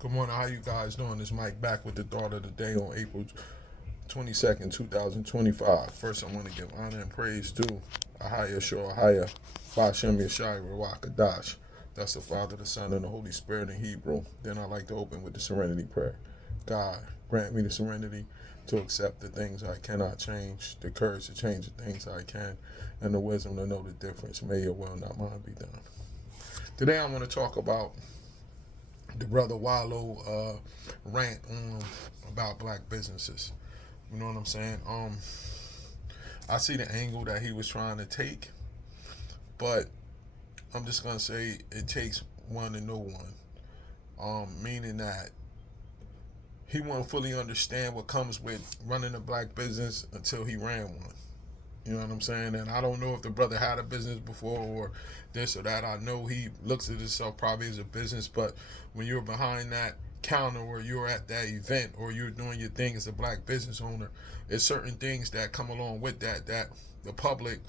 Good morning. How you guys doing? This Mike back with the thought of the day on April 22nd, 2025. First, I want to give honor and praise to Ahaya Shoahaya, Bashem Yeshai Ruach. That's the Father, the Son, and the Holy Spirit in Hebrew. Then I like to open with the serenity prayer. God, grant me the serenity to accept the things I cannot change, the courage to change the things I can, and the wisdom to know the difference. May your will, not mine, be done. Today I want to talk about the brother Wallo rant on about black businesses. You know what I'm saying? I see the angle that he was trying to take, but I'm just gonna say it takes one to know one. Meaning that he won't fully understand what comes with running a black business until he ran one. You know what I'm saying? And I don't know if the brother had a business before or this or that. I know he looks at himself probably as a business, but when you're behind that counter or you're at that event or you're doing your thing as a black business owner, there's certain things that come along with that the public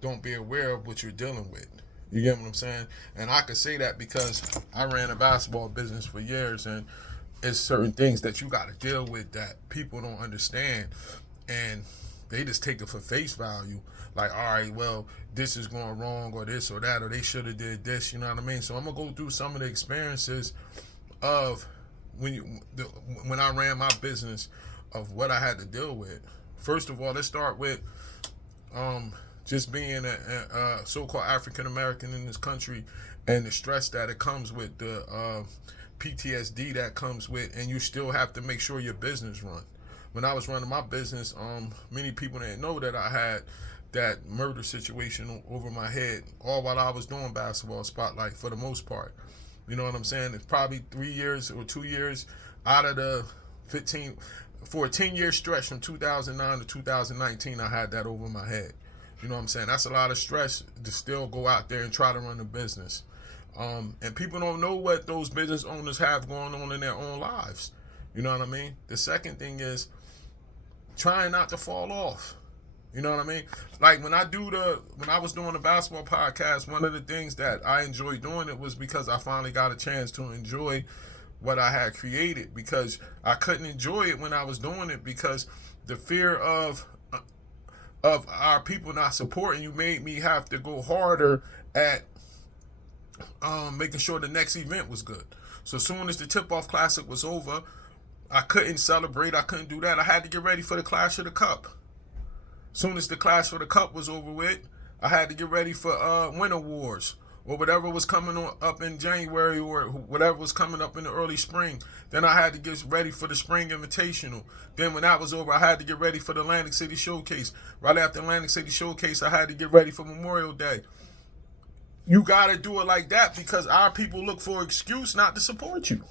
don't be aware of what you're dealing with. You get what I'm saying? And I could say that because I ran a basketball business for years, and it's certain things that you got to deal with that people don't understand, and they just take it for face value. Like, all right, well, this is going wrong, or this or that, or they should have did this. You know what I mean? So I'm gonna go through some of the experiences of when I ran my business, of what I had to deal with. First of all, let's start with just being a so-called African American in this country, and the stress that it comes with, the PTSD that comes with, and you still have to make sure your business run. When I was running my business, many people didn't know that I had that murder situation over my head, all while I was doing basketball spotlight for the most part. You know what I'm saying? It's probably 3 years or 2 years out of the 15, for a 10-year stretch from 2009 to 2019, I had that over my head. You know what I'm saying? That's a lot of stress to still go out there and try to run a business. And people don't know what those business owners have going on in their own lives. You know what I mean? The second thing is trying not to fall off. You know what I mean? Like when I was doing the basketball podcast, one of the things that I enjoyed doing it was because I finally got a chance to enjoy what I had created, because I couldn't enjoy it when I was doing it because the fear of our people not supporting you made me have to go harder at making sure the next event was good. So as soon as the tip-off classic was over, I couldn't celebrate. I couldn't do that. I had to get ready for the Clash of the Cup. Soon as the Clash of the Cup was over with, I had to get ready for Winter Wars or whatever was coming on up in January, or whatever was coming up in the early spring. Then I had to get ready for the Spring Invitational. Then when that was over, I had to get ready for the Atlantic City Showcase. Right after Atlantic City Showcase, I had to get ready for Memorial Day. You got to do it like that because our people look for an excuse not to support you.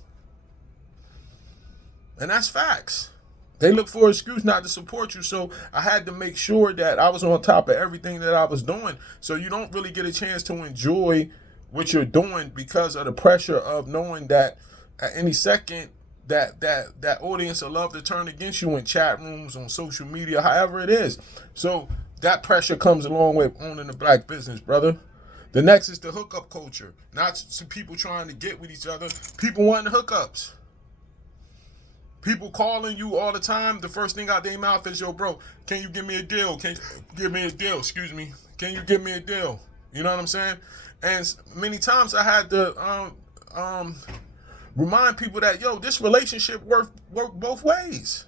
And that's facts. They look for an excuse not to support you. So I had to make sure that I was on top of everything that I was doing. So you don't really get a chance to enjoy what you're doing because of the pressure of knowing that at any second that audience will love to turn against you in chat rooms, on social media, however it is. So that pressure comes along with owning a black business, brother. The next is the hookup culture. Not some people trying to get with each other. People wanting hookups. People calling you all the time. The first thing out their mouth is, yo, bro, can you give me a deal? Can you give me a deal? Excuse me. Can you give me a deal? You know what I'm saying? And many times I had to remind people that, yo, this relationship work both ways.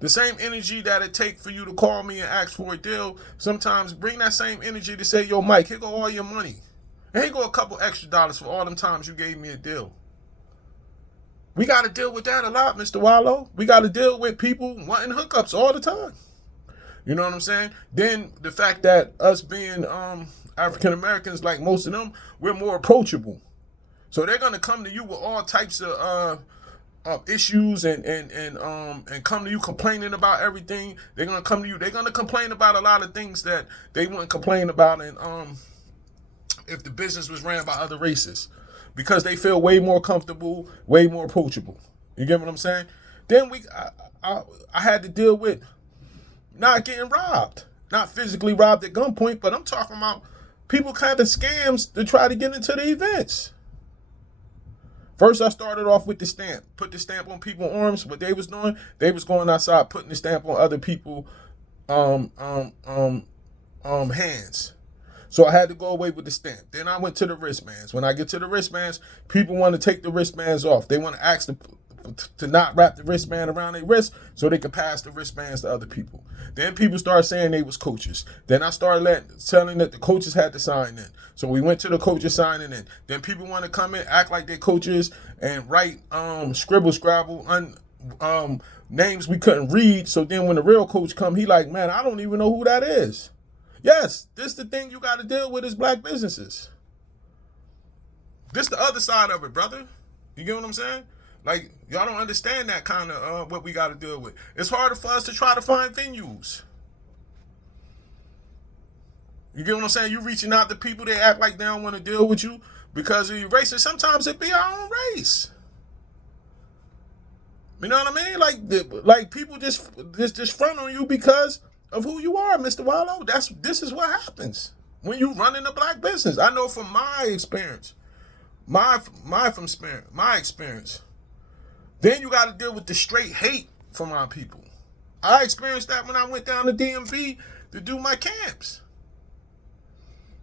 The same energy that it take for you to call me and ask for a deal, sometimes bring that same energy to say, yo, Mike, here go all your money. And here go a couple extra dollars for all them times you gave me a deal. We got to deal with that a lot, Mr. Wallo. We got to deal with people wanting hookups all the time. You know what I'm saying? Then the fact that us being African Americans, like most of them, we're more approachable. So they're going to come to you with all types of issues and come to you complaining about everything. They're going to come to you. They're going to complain about a lot of things that they wouldn't complain about if the business was ran by other races, because they feel way more comfortable, way more approachable. You get what I'm saying? Then I had to deal with not getting robbed. Not physically robbed at gunpoint, but I'm talking about people kind of scams to try to get into the events. First, I started off with the stamp. Put the stamp on people's arms. What they was doing, they was going outside putting the stamp on other people hands. So I had to go away with the stamp. Then I went to the wristbands. When I get to the wristbands, people want to take the wristbands off. They want to ask to not wrap the wristband around their wrist so they could pass the wristbands to other people. Then people started saying they was coaches. Then I started telling that the coaches had to sign in. So we went to the coaches signing in. Then people want to come in, act like they're coaches, and write scrabble names we couldn't read. So then when the real coach come, he like, man, I don't even know who that is. Yes, this the thing you got to deal with is black businesses. This the other side of it, brother. You get what I'm saying? Like, y'all don't understand that kind of what we got to deal with. It's harder for us to try to find venues. You get what I'm saying? You reaching out to people, they act like they don't want to deal with you because of your race. And sometimes it be our own race. You know what I mean? Like people just front on you because of who you are, Mr. Wallo. This is what happens when you run in a black business. I know from my experience, my experience. Then you got to deal with the straight hate from our people. I experienced that when I went down to DMV to do my camps.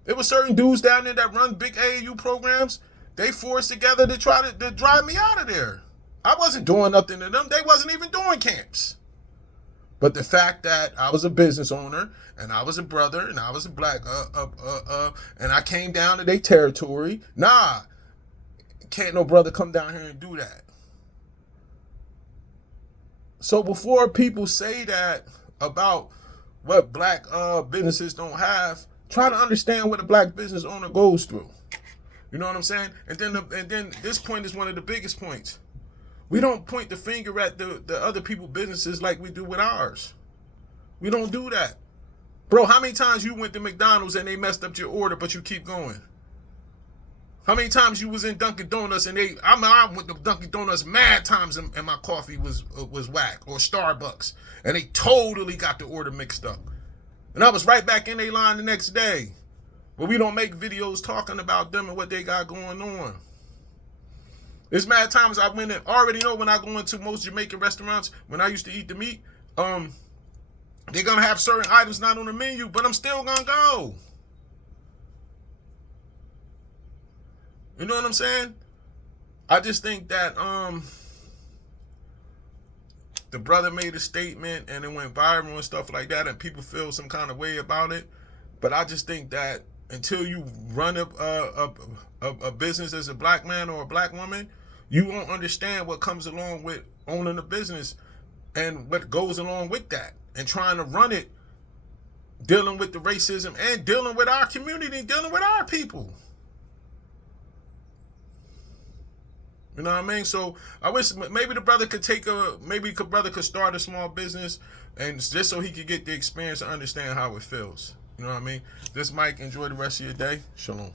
There were certain dudes down there that run big AAU programs. They forced together to try to drive me out of there. I wasn't doing nothing to them. They wasn't even doing camps. But the fact that I was a business owner and I was a brother and I was a black and I came down to their territory, can't no brother come down here and do that. So before people say that about what black businesses don't have, try to understand what a black business owner goes through. You know what I'm saying? And then this point is one of the biggest points. We don't point the finger at the other people's businesses like we do with ours. We don't do that. Bro, how many times you went to McDonald's and they messed up your order, but you keep going? How many times you was in Dunkin' Donuts and I went to Dunkin' Donuts mad times and my coffee was whack, or Starbucks, and they totally got the order mixed up. And I was right back in their line the next day. But we don't make videos talking about them and what they got going on. There's mad times I went and already know when I go into most Jamaican restaurants, when I used to eat the meat, they're going to have certain items not on the menu, but I'm still going to go. You know what I'm saying? I just think that the brother made a statement and it went viral and stuff like that, and people feel some kind of way about it. But I just think that until you run a business as a black man or a black woman, you won't understand what comes along with owning a business and what goes along with that, and trying to run it, dealing with the racism and dealing with our community, dealing with our people. You know what I mean? So I wish maybe the brother could start a small business, and just so he could get the experience and understand how it feels. You know what I mean? This Mike, enjoy the rest of your day. Shalom.